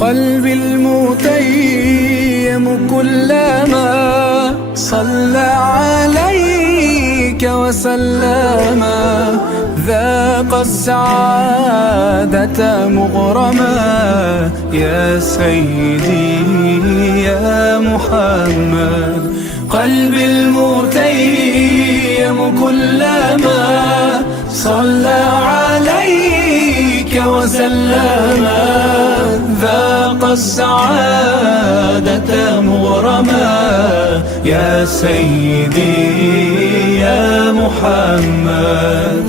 قلبي المتيم كلما صلى عليك وسلم ذاق السعادة مغرما يا سيدي يا محمد. قلبي المتيم كلما صلى عليك وسلم ذاق السعادة مغرما يا سيدي يا محمد.